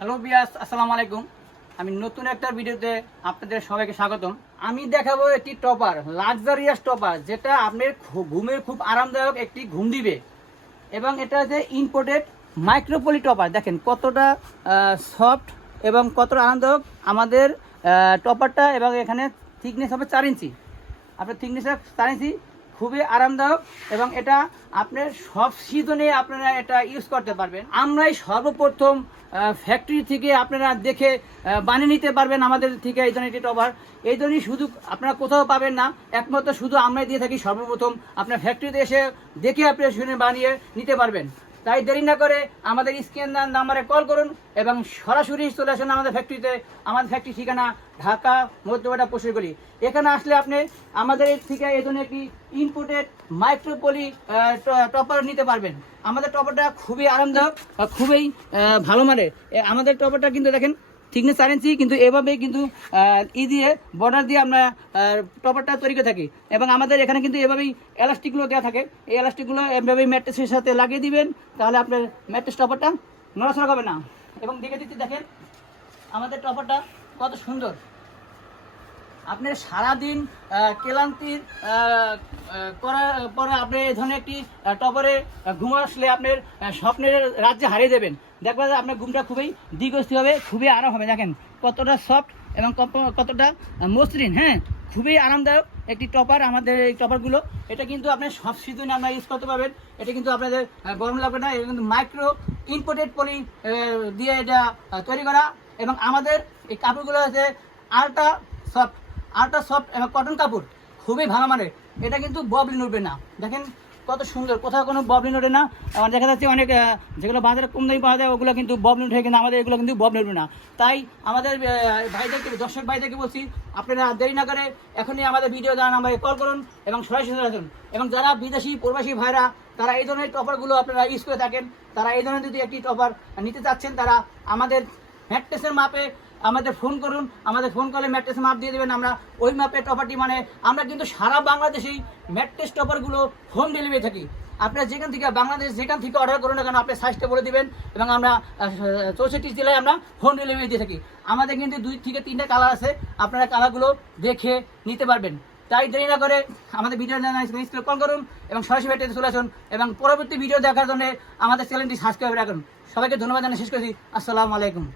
Hello বিয়াস আসসালামু আলাইকুম। আমি নতুন একটা ভিডিওতে আপনাদের সবাইকে স্বাগতম। আমি দেখাবো একটি টপার, লাক্সারিয়াস টপার, যেটা আপনার ঘুমের খুব আরামদায়ক একটি ঘুম দিবে। এবং এটা হচ্ছে ইম্পোর্টেড মাইক্রোপলি টপার। দেখেন কতটা সফট এবং কতটা আরামদায়ক আমাদের টপারটা এবং এখানে থিকনেস হবে চার ইঞ্চি। আপনার থিকনেস চার ইঞ্চি। খুবই আরামদায়ক এবং এটা আপনার সব সিজনে আপনারা এটা ইউজ করতে পারবেন। আমরাই সর্বপ্রথম ফ্যাক্টরি থেকে আপনারা দেখে বানিয়ে নিতে পারবেন আমাদের থেকে এই ধরনের টপার এই ধরনের শুধু আপনারা কোথাও পাবেন না, একমাত্র শুধু আমরাই দিয়ে থাকি সর্বপ্রথম। আপনার ফ্যাক্টরিতে এসে দেখে, আপনি বানিয়ে নিতে পারবেন। তাই দেরি না করে আমাদের স্ক্রিন নাম্বারে কল করুন এবং সরাসরি চলে আসুন আমাদের ফ্যাক্টরিতে। আমাদের ফ্যাক্টরি ঠিকানা ঢাকা মধ্যপাড়া পশুরগুলি। এখানে আসলে আপনি আমাদের থেকে এই ধরনের একটি ইম্পোর্টেড মাইক্রোপলি টপার নিতে পারবেন। আমাদের টপারটা খুবই আরামদায়ক খুবই ভালো মানের। আমাদের টপারটা কিন্তু দেখেন থিকনেস চার ইঞ্চি কিন্তু এভাবে কিন্তু ই দিয়ে বর্ডার দিয়ে আমরা টপারটা তৈরি করে থাকি। এবং আমাদের এখানে কিন্তু এভাবেই এলাস্টিকগুলো দেওয়া থাকে। এই এলাস্টিকগুলো এভাবেই ম্যাট্রেসের সাথে লাগিয়ে দিবেন, তাহলে আপনার ম্যাট্রেস টপারটা নড়াচড়া হবে না। এবং দেখে দিতে দেখেন, আমাদের টপারটা কত সুন্দর। আপনার সারাদিন ক্লান্তির করার পরে আপনি এই ধরনের একটি টপরে ঘুম আসলে আপনার স্বপ্নের রাজ্যে হারিয়ে দেবেন। দেখবেন আপনার ঘুমটা খুবই দীর্ঘস্থি হবে, খুবই আরাম হবে। দেখেন কতটা সফট এবং কতটা মসৃণ হ্যাঁ? খুবই আরামদায়ক একটি টপার আমাদের এই টপারগুলো। এটা কিন্তু আপনার সব সিজনে আপনারা ইউজ করতে পারবেন। এটা কিন্তু আপনাদের গরম লাগবে না, এটা কিন্তু মাইক্রো ইম্পোর্টেড পলি দিয়ে এটা তৈরি করা। এবং আমাদের এই কাপড়গুলো হচ্ছে ultra soft ultra soft cotton কাপড় খুবই ভালো মানের এটা কিন্তু ববলিন উঠবে না। দেখেন কত সুন্দর, কোথাও কোনো ববলিন ওঠে না। আমার দেখা যাচ্ছে অনেক যেগুলো বাজারে কম দামি পাওয়া যায়, ওগুলো কিন্তু ববলিন উঠে কিন্তু আমাদের এগুলো কিন্তু ববলিন উঠবে না। তাই আমাদের ভাইদেরকে, দর্শক ভাইদেরকে বলছি, আপনারা দেরি না করে এখনই আমাদের ভিডিও দেওয়ার নাম্বারে কল করুন এবং সরাসরি আসুন। এবং যারা বিদেশি, প্রবাসী ভাইরা, তারা এই ধরনের টপারগুলো আপনারা ইউজ করে থাকেন, তারা এই ধরনের যদি একটি টপার নিতে চাচ্ছেন, তারা আমাদের ম্যাট্রেসের মাপে আমাদের ফোন করুন, আমাদের ফোন করলে ম্যাট্রেস মাপ দিয়ে দেবেন, আমরা ওই মাপে টপারটি মানে আমরা কিন্তু সারা বাংলাদেশেই ম্যাট্রেস টপারগুলো হোম ডেলিভারি থাকি। আপনারা যেখান থেকে বাংলাদেশ যেখান থেকে অর্ডার করুন না কেন, আপনি সাইজটা বলে দেবেন এবং আমরা চৌষট্টি জেলায় আমরা হোম ডেলিভারি দিয়ে থাকি। আমাদের কিন্তু দুই থেকে তিনটা কালার আছে, আপনারা কালারগুলো দেখে নিতে পারবেন। তাই দেরি না করে আমাদের ভিডিও কল করুন এবং সরাসরি ভেটে চলে আসুন এবং পরবর্তী ভিডিও দেখার জন্য আমাদের চ্যানেলটি সাবস্ক্রাইব রাখুন। সবাইকে ধন্যবাদ জানিয়ে শেষ করছি। আসসালামু আলাইকুম।